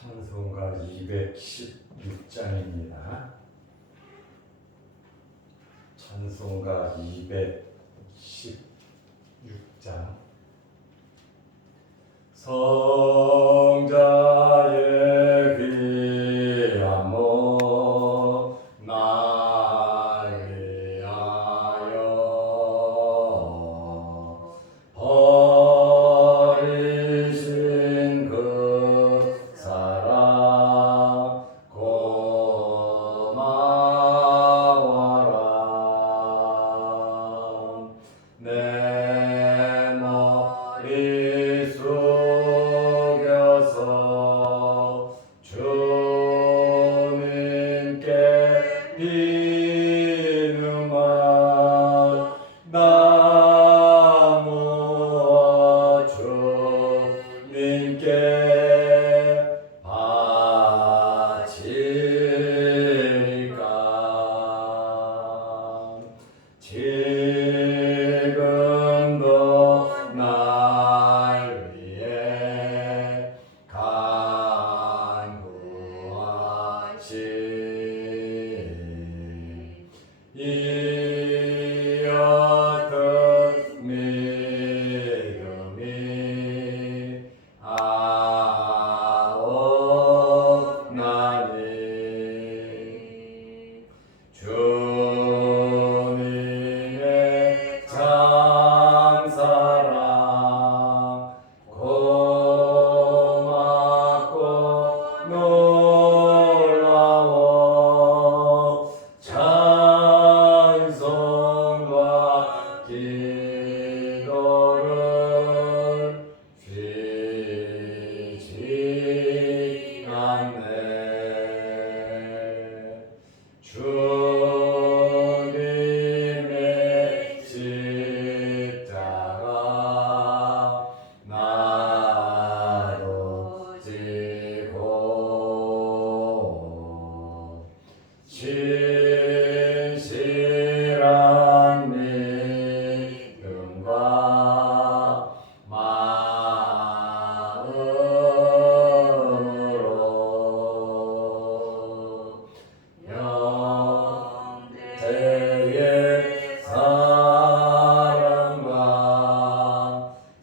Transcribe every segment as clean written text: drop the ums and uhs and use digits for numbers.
찬송가 216장입니다. 찬송가 216장. 성자의 귀한 몸 날 위하여 버리신 그 사랑 고마워라. 내 머리 숙여서 주님께 비누만 나무어 주님께 바치리까. 지금도 날 위해 간구하시 이 어떤 믿음이 아옵나니 주님의 참사랑 고맙고 놀라워 찬송과 기도를 쉬지 않네. 주님의 십자가 나로 지고 진실한 믿음과 마음으로 영대의 사랑과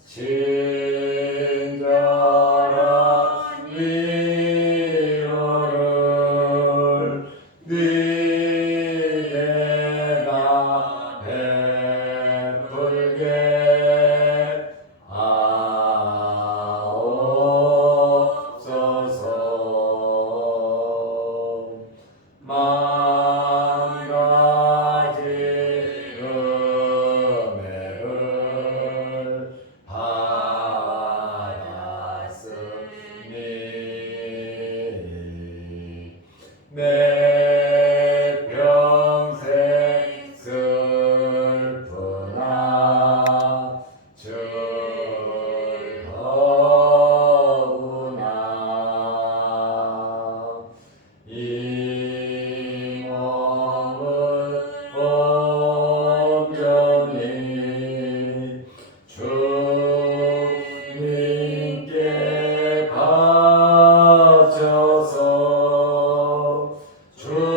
친절한 위로를 네가 베풀게 하옵소서. 만 가지 은혜를 받았으니 내 평생 슬프나 즐거우나 이 몸을 온전히 주님께 바쳐서 주님만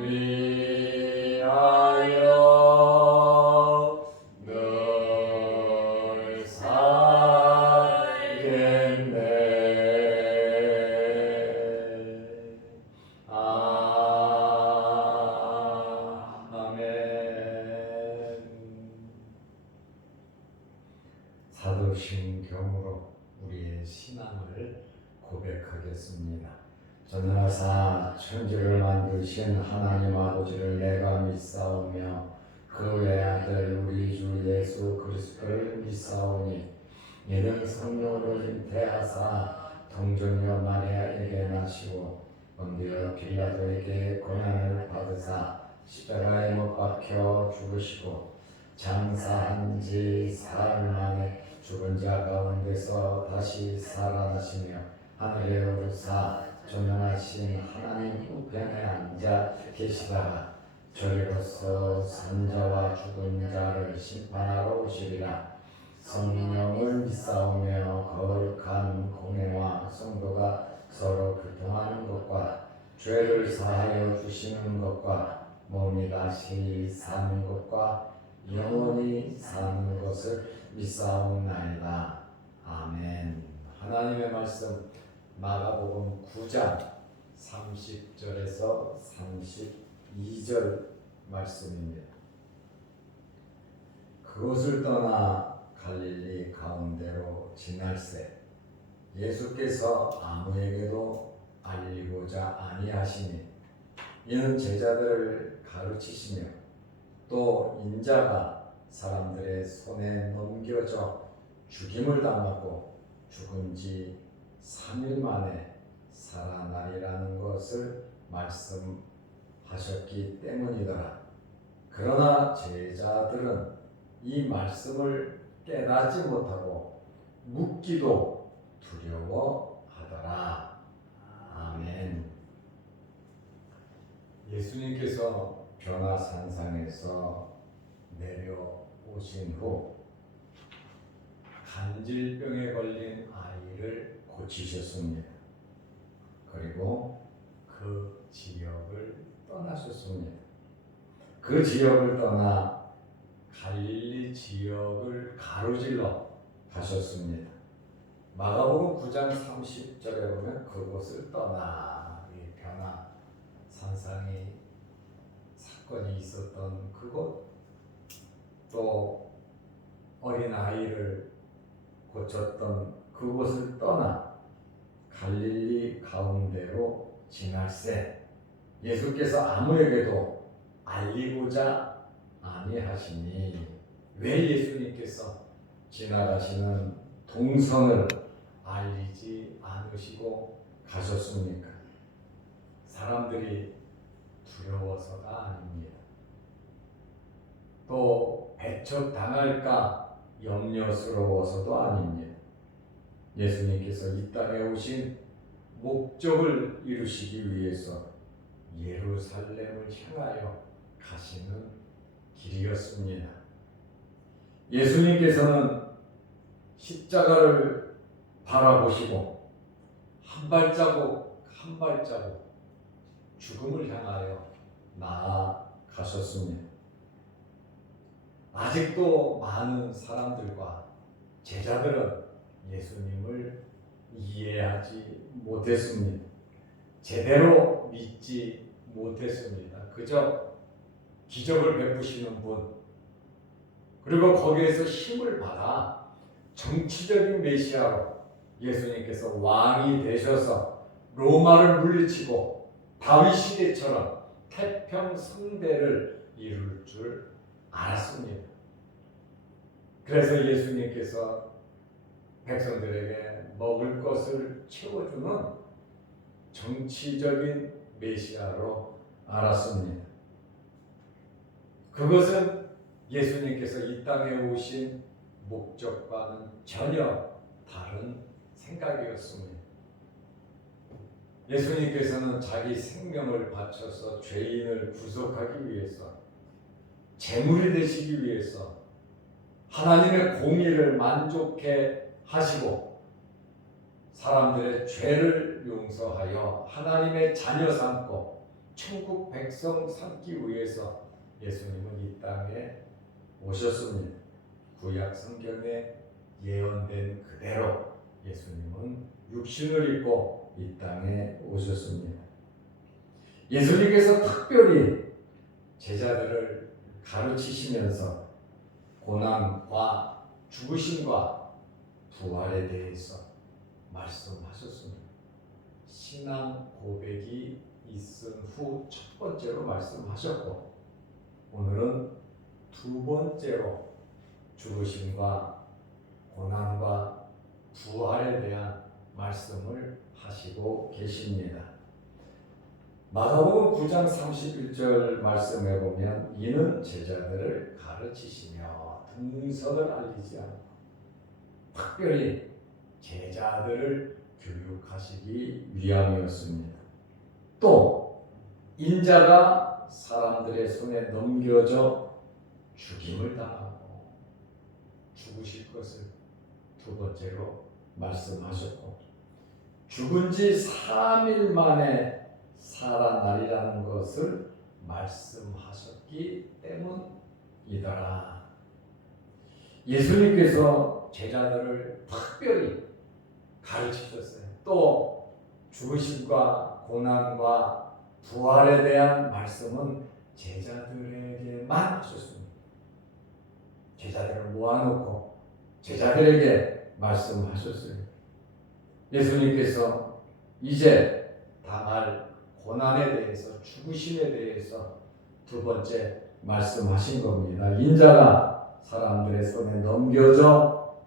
위하여 늘 살겠네. 아멘. 사도신경으로 우리의 신앙을 고백하겠습니다. 전능하사 천지를 만드신 하나님 아버지를 내가 믿사오며 그 외아들 우리 주 예수 그리스도를 믿사오니 이는 성령으로 잉태하사 동정녀 마리아에게 나시고 본디오 빌라도에게 고난을 받으사 십자가에 못 박혀 죽으시고 장사한 지 사흘 만에 죽은 자 가운데서 다시 살아나시며 하늘에 오르사 전능하신 하나님 우편에 앉아 계시다가 저리로서 산자와 죽은 자를 심판하러 오시리라. 성령을 믿사오며 거룩한 공회와 성도가 서로 교통하는 것과 죄를 사하여 주시는 것과 몸이 다시 사는 것과 영원히 사는 것을 믿사옵나이다. 아멘. 하나님의 말씀 마가복음 9장 30절에서 32절 말씀입니다. 그곳을 떠나 갈릴리 가운데로 지날새 예수께서 아무에게도 알리고자 아니하시니 이는 제자들을 가르치시며 또 인자가 사람들의 손에 넘겨져 죽임을 당하고 죽은 지 3일 만에 살아나리라는 것을 말씀하셨기 때문이더라. 그러나 제자들은 이 말씀을 깨닫지 못하고 묻기도 두려워하더라. 아멘. 예수님께서 변화산상에서 내려오신 후 간질병에 걸린 아이를 고치셨습니다. 그리고 그 지역을 떠나셨습니다. 그 지역을 떠나 갈릴리 지역을 가로질러 가셨습니다. 마가복음 9장 30절에 보면 그곳을 떠나 이 변화산상이 사건이 있었던 그곳, 또 어린아이를 고쳤던 그곳을 떠나 갈릴리 가운데로 지날새 예수께서 아무에게도 알리고자 아니하시니, 왜 예수님께서 지나가시는 동선을 알리지 않으시고 가셨습니까? 사람들이 두려워서가 아닙니다. 또 배척당할까 염려스러워서도 아닙니다. 예수님께서 이 땅에 오신 목적을 이루시기 위해서 예루살렘을 향하여 가시는 길이었습니다. 예수님께서는 십자가를 바라보시고 한 발자국 한 발자국 죽음을 향하여 나아가셨습니다. 아직도 많은 사람들과 제자들은 예수님을 이해하지 못했습니다. 제대로 믿지 못했습니다. 그저 기적을 베푸시는 분, 그리고 거기에서 힘을 받아 정치적인 메시아로 예수님께서 왕이 되셔서 로마를 물리치고 다윗 시대처럼 태평성대를 이룰 줄 알았습니다. 그래서 예수님께서 백성들에게 먹을 것을 채워주는 정치적인 메시아로 알았습니다. 그것은 예수님께서 이 땅에 오신 목적과는 전혀 다른 생각이었습니다. 예수님께서는 자기 생명을 바쳐서 죄인을 구속하기 위해서, 제물이 되시기 위해서 하나님의 공의를 만족해 하시고 사람들의 죄를 용서하여 하나님의 자녀 삼고 천국 백성 삼기 위해서 예수님은 이 땅에 오셨습니다. 구약 성경에 예언된 그대로 예수님은 육신을 입고 이 땅에 오셨습니다. 예수님께서 특별히 제자들을 가르치시면서 고난과 죽으심과 부활에 대해서 말씀하셨습니다. 신앙 고백이 있은 후 첫 번째로 말씀하셨고, 오늘은 두 번째로 죽으심과 고난과 부활에 대한 말씀을 하시고 계십니다. 마가복음 9장 31절 말씀에 보면 이는 제자들을 가르치시며 동선을 알리지 않고 특별히 제자들을 교육하시기 위함이었습니다. 또 인자가 사람들의 손에 넘겨져 죽임을 당하고 죽으실 것을 두 번째로 말씀하셨고, 죽은 지 3일 만에 살아나리라는 것을 말씀하셨기 때문이더라. 예수님께서 제자들을 특별히 가르치셨어요. 또 죽으심과 고난과 부활에 대한 말씀은 제자들에게만 하셨습니다. 제자들을 모아놓고 제자들에게 말씀하셨어요. 예수님께서 이제 당할 고난에 대해서, 죽으심에 대해서 두 번째 말씀하신 겁니다. 인자가 사람들의 손에 넘겨져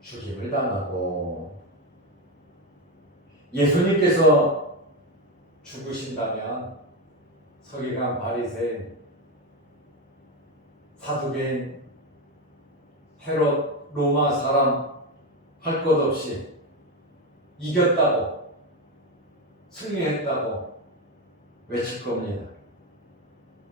죽임을 당하고, 예수님께서 죽으신다면 서기관, 바리새인, 사두개인, 헤롯, 로마 사람 할 것 없이 이겼다고, 승리했다고 외칠 겁니다.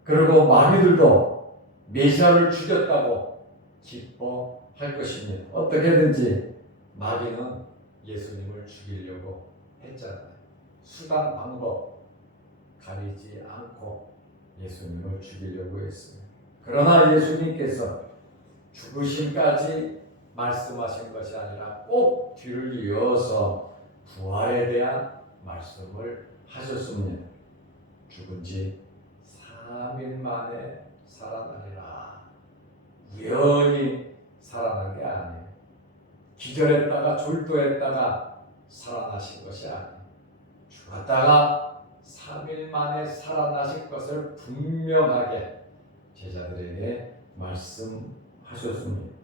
그리고 마귀들도 메시아를 죽였다고 기뻐할 것입니다. 어떻게든지 마귀는 예수님을 죽이려고 했잖아요. 수단, 방법 가리지 않고 예수님을 죽이려고 했습니다. 그러나 예수님께서 죽으심까지 말씀하신 것이 아니라 꼭 뒤를 이어서 부활에 대한 말씀을 하셨습니다. 죽은 지 3일 만에 살아나리라. 우연히 살아난 게 아니에요. 기절했다가 졸도했다가 살아나신 것이 아니에요. 죽었다가 3일 만에 살아나실 것을 분명하게 제자들에게 말씀하셨습니다.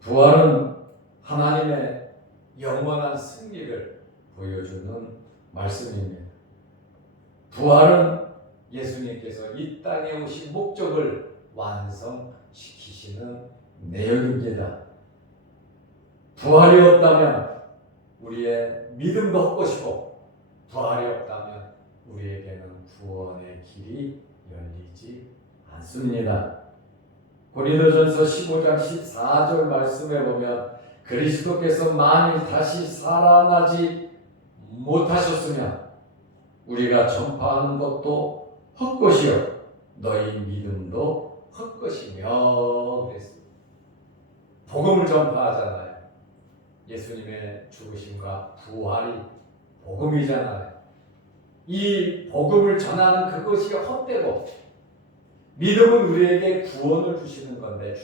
부활은 하나님의 영원한 승리를 보여주는 말씀입니다. 부활은 예수님께서 이 땅에 오신 목적을 완성시키시는 내용입니다. 부활이 없다면 우리의 믿음도 헛것이고, 부활이 없다면 우리에게는 구원의 길이 열리지 않습니다. 고린도전서 15장 14절 말씀에 보면, 그리스도께서 만일 다시 살아나지 못하셨으면 우리가 전파하는 것도 헛것이요 너희 믿음도 헛것이며 그랬습니다. 복음을 전파하잖아요. 예수님의 죽으심과 부활이 복음이잖아요. 이 복음을 전하는 그것이 헛되고, 믿음은 우리에게 구원을 주는 건데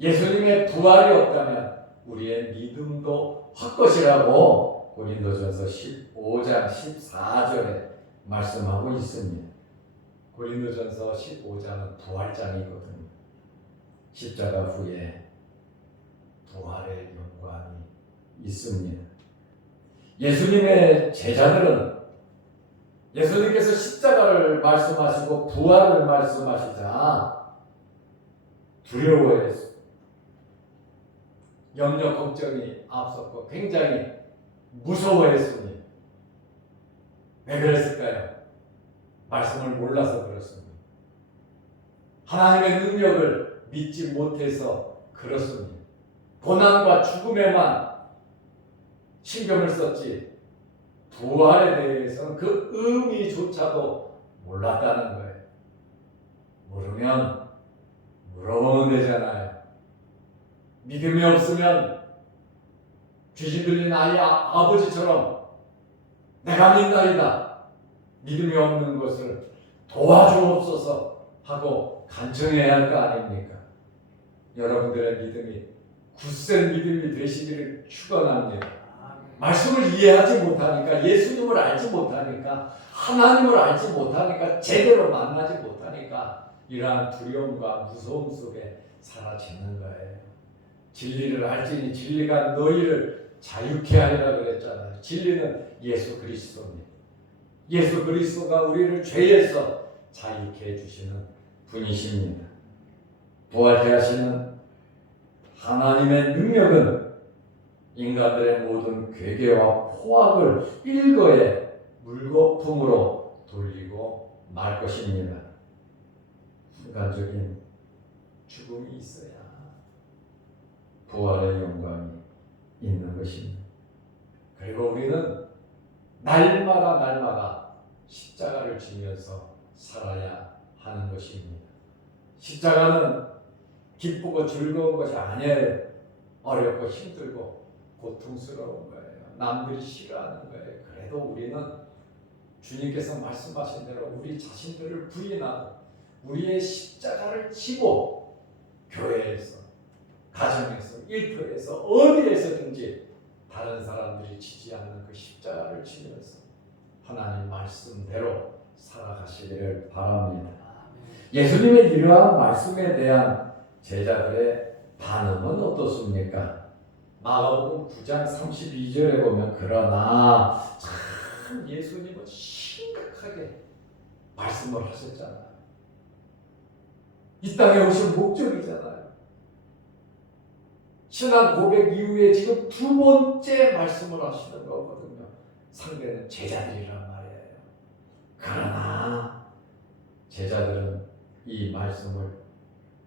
예수님의 부활이 없다면 우리의 믿음도 헛것이라고 고린도전서 15장 14절에 말씀하고 있습니다. 고린도전서 15장은 부활장이거든요. 십자가 후에 부활의 연관이 있습니다. 예수님의 제자들은 예수님께서 십자가를 말씀하시고 부활을 말씀하시자 두려워했어요. 염려, 걱정이 앞섰고 굉장히 무서워했습니다. 왜 그랬을까요? 말씀을 몰라서 그렇습니다. 하나님의 능력을 믿지 못해서 그렇습니다. 고난과 죽음에만 신경을 썼지 부활에 대해서는 그 의미조차도 몰랐다는 거예요. 모르면 물어보면 되잖아요. 믿음이 없으면 귀신 들린 아이 아버지처럼 내가 믿나이다. 믿음이 없는 것을 도와주옵소서 하고 간청해야 할 거 아닙니까? 여러분들의 믿음이 굳센 믿음이 되시기를 축원합니다. 말씀을 이해하지 못하니까, 예수님을 알지 못하니까, 하나님을 알지 못하니까, 제대로 만나지 못하니까 이러한 두려움과 무서움 속에 사라지는 거예요. 진리를 알지니 진리가 너희를 자유케 하리라 그랬잖아요. 진리는 예수 그리스도입니다. 예수 그리스도가 우리를 죄에서 자유케 해주시는 분이십니다. 부활케 하시는 하나님의 능력은 인간들의 모든 괴계와 포악을 일거에 물거품으로 돌리고 말 것입니다. 순간적인 죽음이 있어야 부활의 영광이 있는 것입니다. 그리고 우리는 날마다 십자가를 지면서 살아야 하는 것입니다. 십자가는 기쁘고 즐거운 것이 아니에요. 어렵고 힘들고 고통스러운 거예요. 남들이 싫어하는 거예요. 그래도 우리는 주님께서 말씀하신 대로 우리 자신들을 부인하고 우리의 십자가를 지고 교회에서, 가정에서, 일터에서, 어디에서든지 다른 사람들이 지지 않는 그 십자가를 지면서 하나님 말씀대로 살아가시기를 바랍니다. 예수님의 이러한 말씀에 대한 제자들의 반응은 어떻습니까? 마가복음 9장 32절에 보면 그러나 참 예수님은 심각하게 말씀을 하셨잖아요. 이 땅에 오신 목적이잖아요. 신앙 고백 이후에 지금 두 번째 말씀을 하시는 거거든요. 상대는 제자들이란 말이에요. 그러나 제자들은 이 말씀을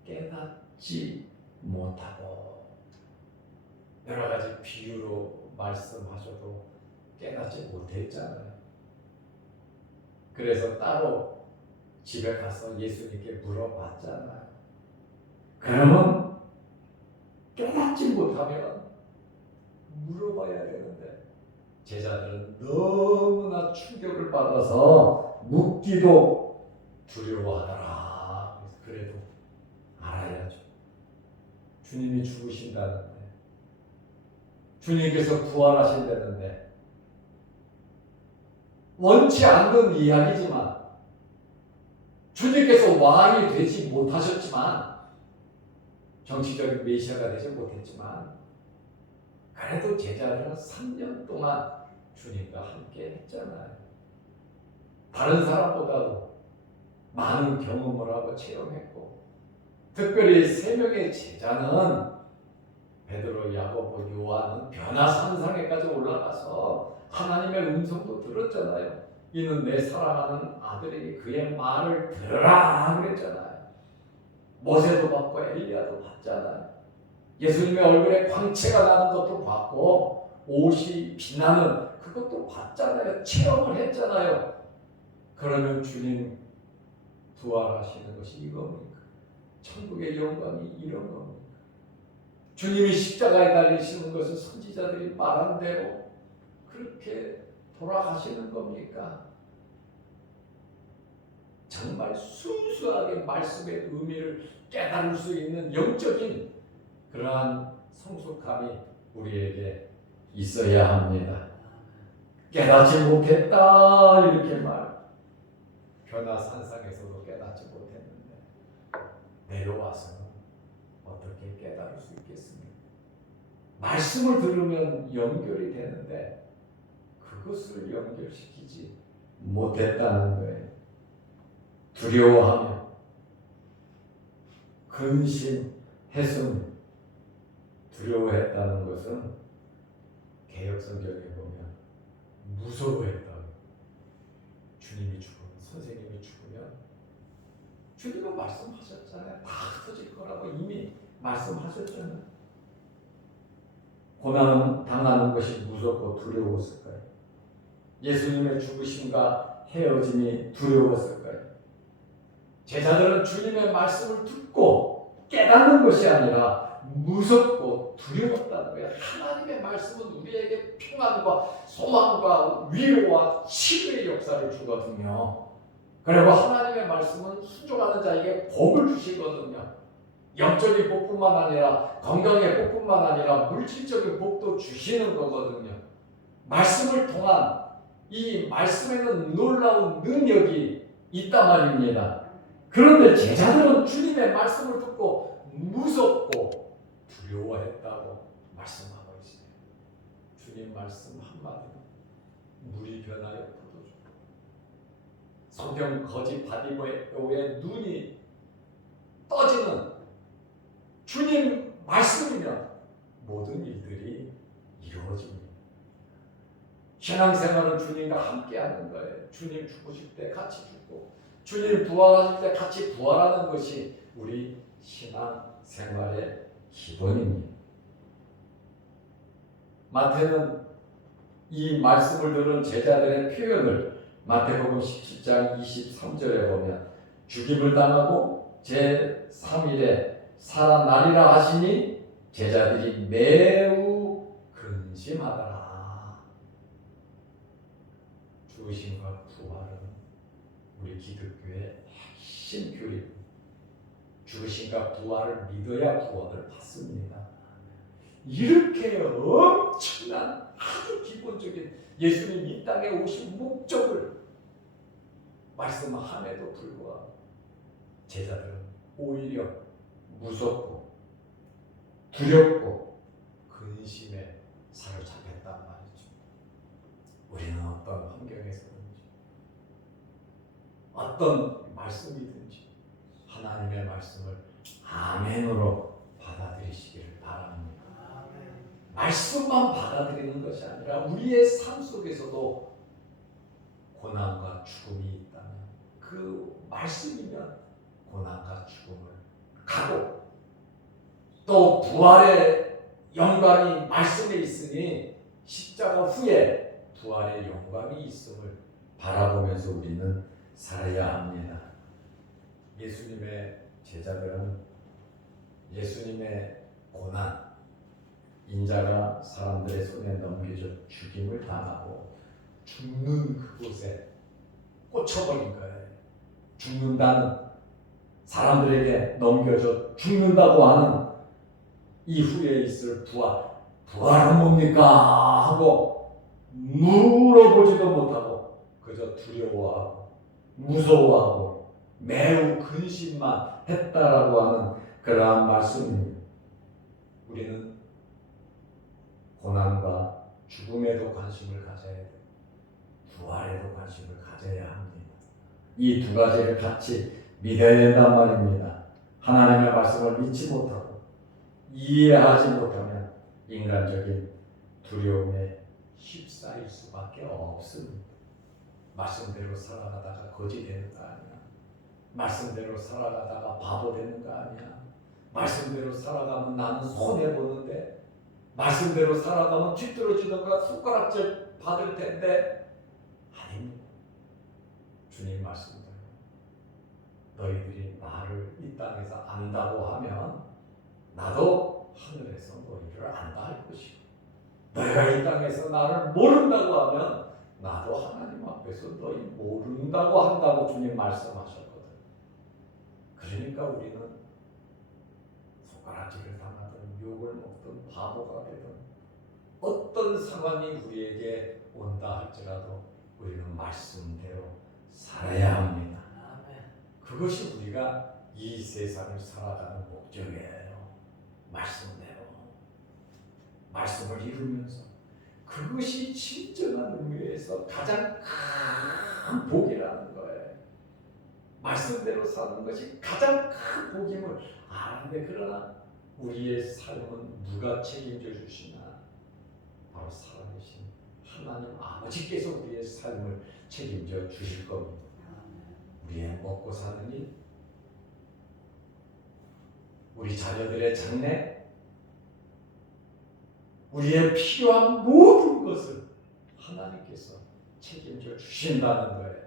깨닫지 못하고 여러 가지 비유로 말씀하셔도 깨닫지 못했잖아요. 그래서 따로 집에 가서 예수님께 물어봤잖아요. 그러면 깨닫지 못하면 물어봐야 되는데 제자들은 너무나 충격을 받아서 묻기도 두려워하더라. 그래도 알아야죠. 주님이 죽으신다는데, 주님께서 부활하신다는데, 원치 않는 이야기지만 주님께서 왕이 되지 못하셨지만, 정치적인 메시아가 되지 못했지만, 그래도 제자들은 3년 동안 주님과 함께 했잖아요. 다른 사람보다도 많은 경험을 하고 체험했고, 특별히 3명의 제자는 베드로, 야고보, 요한은 변화산상에까지 올라가서 하나님의 음성도 들었잖아요. 이는 내 사랑하는 아들에게 그의 말을 들으라 그랬잖아요. 모세도 봤고 엘리야도 봤잖아요. 예수님의 얼굴에 광채가 나는 것도 봤고 옷이 빛나는 그것도 봤잖아요. 체험을 했잖아요. 그러면 주님 부활하시는 것이 이겁니까? 천국의 영광이 이런 겁니까? 주님이 십자가에 달리시는 것은 선지자들이 말한 대로 그렇게 돌아가시는 겁니까? 정말 순수하게 말씀의 의미를 깨달을 수 있는 영적인 그러한 성숙함이 우리에게 있어야 합니다. 깨닫지 못했다 이렇게 말. 변화산상에서도 깨닫지 못했는데 내려와서는 어떻게 깨달을 수 있겠습니까? 말씀을 들으면 연결이 되는데 그것을 연결시키지 못했다는 거예요. 두려워하며 근심했습니다. 두려워했다는 것은 개역성경에 보면 무서워했다고. 주님이 죽으면, 선생님이 죽으면 주님은 말씀하셨잖아요. 다 흩어질 거라고 이미 말씀하셨잖아요. 고난 당하는 것이 무섭고 두려웠을까요? 예수님의 죽으심과 헤어짐이 두려웠을까요? 제자들은 주님의 말씀을 듣고 깨닫는 것이 아니라 무섭고 두려웠다는 거예요. 하나님의 말씀은 우리에게 평안과 소망과 위로와 치유의 역사를 주거든요. 그리고 하나님의 말씀은 순종하는 자에게 복을 주시거든요. 영적인 복뿐만 아니라 건강의 복뿐만 아니라 물질적인 복도 주시는 거거든요. 말씀을 통한 이 말씀에는 놀라운 능력이 있단 말입니다. 그런데 제자들은 주님의 말씀을 듣고 무섭고 두려워했다고 말씀하고 있어요. 주님 말씀 한마디로 물이 변하여 포도주. 성경 거짓 바디보의 눈이 떠지는 주님 말씀이면 모든 일들이 이루어집니다. 신앙생활은 주님과 함께하는 거예요. 주님 죽으실 때 같이 죽고 주님 부활하실 때 같이 부활하는 것이 우리 신앙생활의 기본입니다. 마태는 이 말씀을 들은 제자들의 표현을 마태복음 17장 23절에 보면 죽임을 당하고 제3일에 살아나리라 하시니 제자들이 매우 근심하더라. 죽으심과 부활은 우리 기독교의 핵심 교리입니다. 죽으심과 부활을 믿어야 구원을 받습니다. 이렇게 엄청난 아주 기본적인 예수님 이 땅에 오신 목적을 말씀함에도 불구하고 제자들은 오히려 무섭고 두렵고 근심에 사로잡혔단 말이죠. 우리는 어떤 환경에서든지 어떤 말씀이든지 하나님의 말씀을 아멘으로 받아들이시기를 바랍니다. 말씀만 받아들이는 것이 아니라 우리의 삶 속에서도 고난과 죽음이 있다면 그 말씀이면 고난과 죽음을 가고 또 부활의 영광이 말씀에 있으니 십자가 후에 부활의 영광이 있음을 바라보면서 우리는 살아야 합니다. 예수님의 제자들은 예수님의 고난, 인자가 사람들의 손에 넘겨져 죽임을 당하고 죽는 그곳에 꽂혀버린 거예요. 죽는다는, 사람들에게 넘겨져 죽는다고 하는 이후에 있을 부활은 뭡니까? 하고 물어보지도 못하고 그저 두려워하고 무서워하고 매우 근심만 했다라고 하는 그러한 말씀입니다. 우리는 고난과 죽음에도 관심을 가져야 되고 부활에도 관심을 가져야 합니다. 이 두 가지를 같이 믿어야 된단 말입니다. 하나님의 말씀을 믿지 못하고 이해하지 못하면 인간적인 두려움에 휩싸일 수밖에 없습니다. 말씀대로 살아가다가 거지 되는 거 아니야? 말씀대로 살아가다가 바보 되는 거 아니야? 말씀대로 살아가면 나는 손해보는데, 말씀대로 살아가면 뒤떨어지다가 손가락질 받을 텐데, 아닙니다. 주님 말씀대로 너희들이 나를 이 땅에서 안다고 하면 나도 하늘에서 너희를 안다 할 것이고, 너희가 이 땅에서 나를 모른다고 하면 나도 하나님 앞에서 너희 모른다고 한다고 주님 말씀하셨거든. 그러니까 우리는 손가락질을 당하든 욕을 먹든 바보가 되든 어떤 상황이 우리에게 온다 할지라도 우리는 말씀대로 살아야 합니다. 그것이 우리가 이 세상을 살아가는 목적이에요. 말씀대로 말씀을 이루면서 그것이 진정한 의미에서 가장 큰 복이라는 거예요. 말씀대로 사는 것이 가장 큰 복임을 아는데, 그러나 우리의 삶은 누가 책임져 주시나? 바로 살아계신 하나님 아버지께서 우리의 삶을 책임져 주실 겁니다. 우리의 먹고 사는 일, 우리 자녀들의 장래, 우리의 필요한 모든 것을 하나님께서 책임져 주신다는 거예요.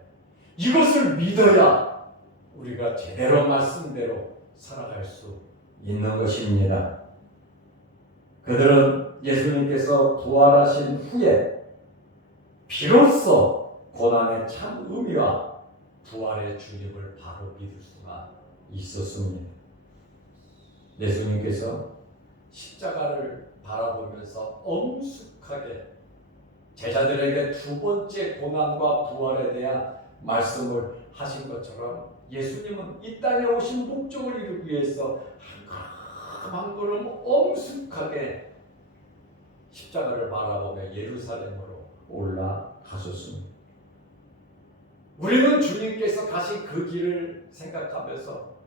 이것을 믿어야 우리가 제대로 말씀대로 살아갈 수 있는 것입니다. 그들은 예수님께서 부활하신 후에 비로소 고난의 참 의미와 부활의 주님을 바로 믿을 수가 있었습니다. 예수님께서 십자가를 바라보면서 엄숙하게 제자들에게 두 번째 고난과 부활에 대한 말씀을 하신 것처럼 예수님은 이 땅에 오신 목적을 이루기 위해서 한 걸음 엄숙하게 십자가를 바라보며 예루살렘으로 올라가셨습니다. 우리는 주님께서 가신 그 길을 생각하면서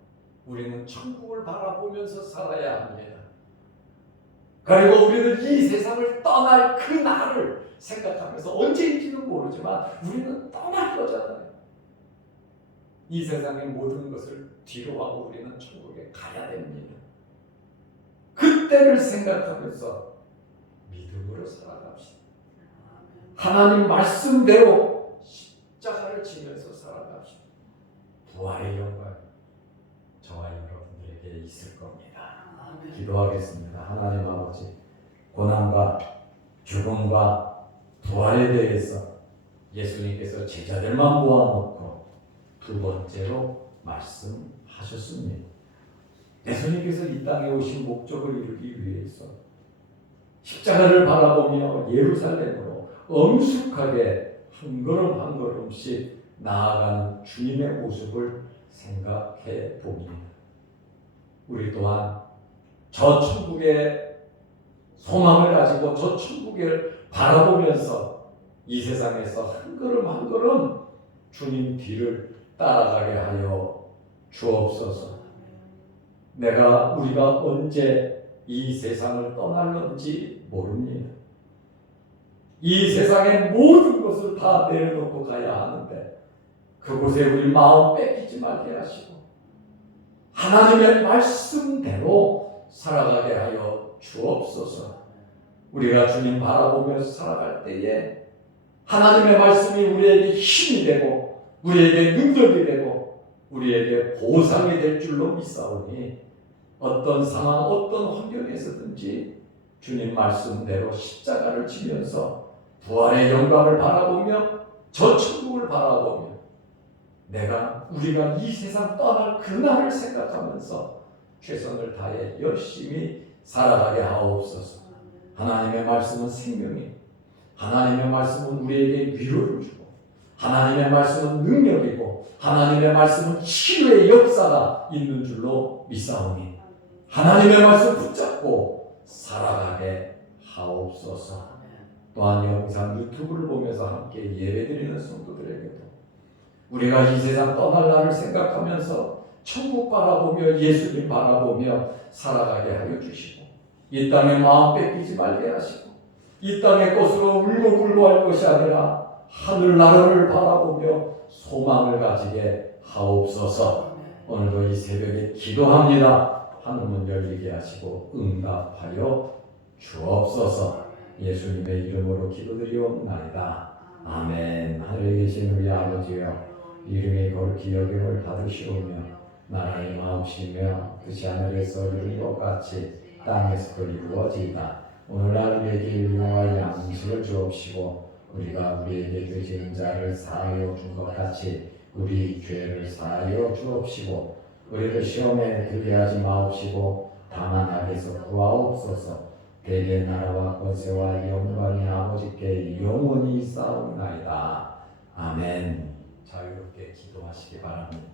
우리는 천국을 바라보면서 살아야 합니다. 그리고 우리는 이 세상을 떠날 그 날을 생각하면서, 언제인지는 모르지만 우리는 떠날 거잖아요. 이 세상의 모든 것을 뒤로 하고 우리는 천국에 가야 됩니다. 그때를 생각하면서 믿음으로 살아갑시다. 하나님 말씀대로 십자가를 지면서 살아갑시다. 부활의 영광 저와 여러분들에게 있을 겁니다. 기도하겠습니다. 하나님 아버지, 고난과 죽음과 부활에 대해서 예수님께서 제자들만 모아놓고 두 번째로 말씀하셨습니다. 예수님께서 이 땅에 오신 목적을 이루기 위해서 십자가를 바라보며 예루살렘으로 엄숙하게 한 걸음 한 걸음씩 나아가는 주님의 모습을 생각해 봅니다. 우리 또한 저 천국의 소망을 가지고 저 천국을 바라보면서 이 세상에서 한 걸음 한 걸음 주님 뒤를 따라가게 하여 주옵소서. 우리가 언제 이 세상을 떠날는지 모릅니다. 이 세상의 모든 것을 다 내려놓고 가야 하는데 그곳에 우리 마음 뺏기지 말게 하시고 하나님의 말씀대로 살아가게 하여 주옵소서. 우리가 주님 바라보면서 살아갈 때에 하나님의 말씀이 우리에게 힘이 되고 우리에게 능력이 되고 우리에게 보상이 될 줄로 믿사오니 어떤 상황, 어떤 환경에서든지 주님 말씀대로 십자가를 지면서 부활의 영광을 바라보며 저 천국을 바라보며 우리가 이 세상 떠날 그날을 생각하면서 최선을 다해 열심히 살아가게 하옵소서. 하나님의 말씀은 생명이, 하나님의 말씀은 우리에게 위로를 주고 하나님의 말씀은 능력이고 하나님의 말씀은 치유의 역사가 있는 줄로 믿사오니 하나님의 말씀 붙잡고 살아가게 하옵소서. 또한 영상 유튜브를 보면서 함께 예배드리는 성도들에게도 우리가 이 세상 떠날 날을 생각하면서 천국 바라보며 예수님 바라보며 살아가게 하여 주시고 이 땅에 마음 뺏기지 말게 하시고 이 땅의 것으로 울고 불고할 것이 아니라 하늘나라를 바라보며 소망을 가지게 하옵소서. 오늘도 이 새벽에 기도합니다. 하늘문 열리게 하시고 응답하여 주옵소서. 예수님의 이름으로 기도드리옵나이다. 아멘. 하늘에 계신 우리 아버지여, 이름이 거룩히 여김을 받으시오며 나라의 마음이며 뜻이 하늘에서 이룬 것 같이 땅에서도 이루어지이다. 오늘날 우리에게 일용할 양식을 주옵시고 우리가 우리에게 죄지은 자를 사하여 준 것 같이 우리 죄를 사하여 주옵시고 우리를 시험에 들게 하지 마옵시고 다만 악에서 구하옵소서. 대개 나라와 권세와 영광이 아버지께 영원히 있사옵나이다. 아멘. 자유롭게 기도하시기 바랍니다.